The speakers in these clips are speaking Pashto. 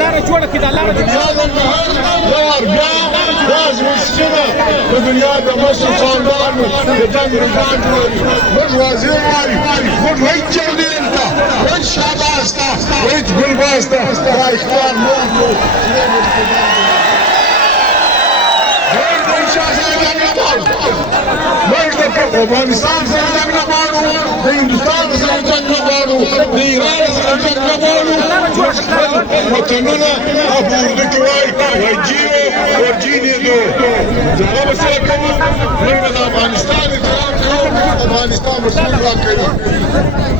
لاره جوړه کړه لاره لازم السنة بدنيا مصر صندان بدن رجال مش وزير واري مش ويت جودي انت ويت شعباستا ويت قلباستا راي اختار موضوع افغانستان سره جنگ نه غواړو د هندوستان سره جنگ نه غواړو د ایران سره جنگ نه غواړو موږ خپل وطنونه په اردو کې وایي جیو ورجینې دو هغه به سره کوو موږ د افغانستان احترام کوو افغانستان مسؤل راکوي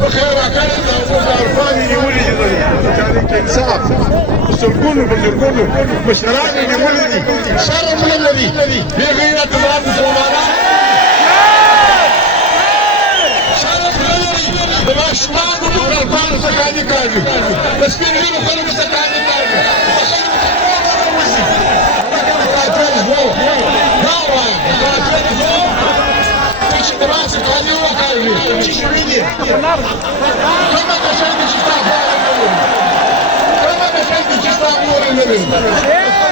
په خیر راکړی دا موږ عرفان یې نیولي دي تاریخ انصاف په سلګونو په زرګونو مشران یې نیولي دي شرم نه لري بې غیرته دا مسلمانان د ماشومانو په ګلپانو څه کاندي کاږي د سپین ږیرو خلکو څه کاندي کاږي د خلکو وځي قاتل زو دا وایم قاتل زو چې د ماسې کاندي وکاږي چې شوي دي کومه نشه دي چې ستا کومه نشه دي چې ستا مور نه لري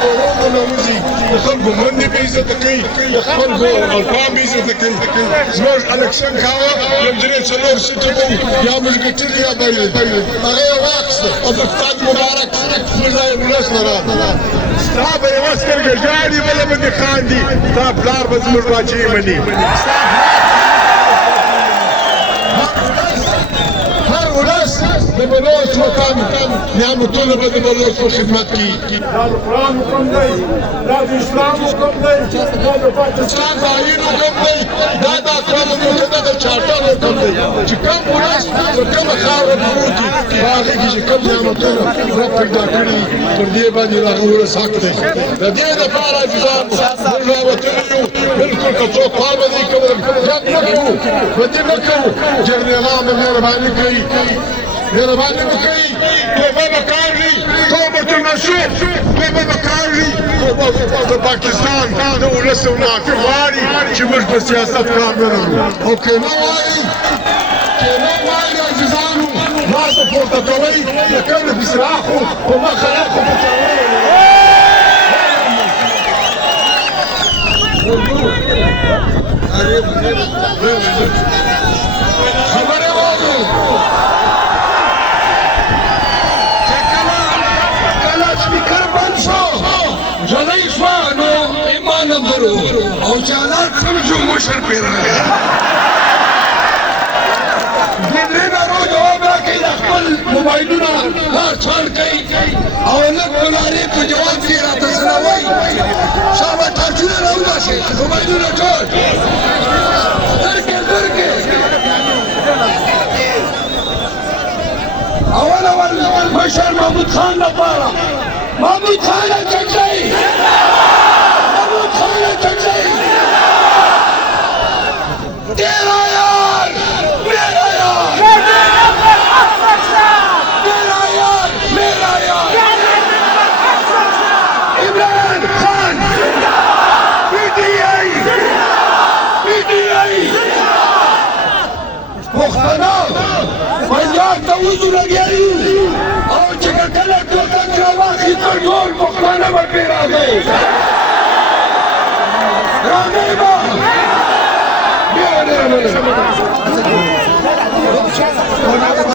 کورونو نه وځي د خلکو منډې به عزت کوي د خلکو القاب به عزت کوي زموږ الکشن کاوه یو درې څلور سیټه به یا موږ ګټلي یا بایلل هغه یې واخیسته او د خدای مبارک موږ دا یې ولس نه راغله ستا به یوه سترګه ژاړي بله به دې خاندي ستا پلار به زموږ باچې مني هر ولس د بلوچ وطن نعمتونه به د بلوچ په خدمت کې دا د قرآن حکم دی دا د اسلام حکم دی دا د پاکستان د آیین حکم دی دا د اقوام متحده د چارټر حکم دی چې کوم ولس په کومه خاوره پروت وي په هغې کې چې کوم نعمتونه رب پیدا کړي پر دې باندې د هغه ولس حق دی د دې دپاره عزیزانو موږ راوتلي یو بلکل که څوک پام به دې کول جنګ نه کوو بدي نه کوو جرنیلان به مهرباني کوي مهرباني وکړئ توبه به کاږي توبة النصوح توبه به کاږي د پاکستان د ولس منافق غواړي چې موږ په سیاست کار نه لرو او که نه وایي عزیزانو لاسه پورته کوئ لکه د بسراخو په مخه یخو په خبرې واورو سپیکر بند شو جلۍ شوه نو ایمان برو او چې حالات سمجو مشر پرې راغی دې درې نارو جواب راکوي د خپل موبایلونه لار چاڼ کوي او لږ دولارې په جواب کې راته سره وایي شابه ټارچونه راوباسئ موبایلونه ټول درکې اول مشر محمود خان لپاره محمود خان چکچی محمود خان چکچی تیرا یار میرا یار تیرا یار میرا یار عمران خان PTI پښتنو پنجاب ته وځو لګیا یو او چې کله ټوټک راواخلي تر ټول پښتانه به پرې راځي به بیا ډېره مننه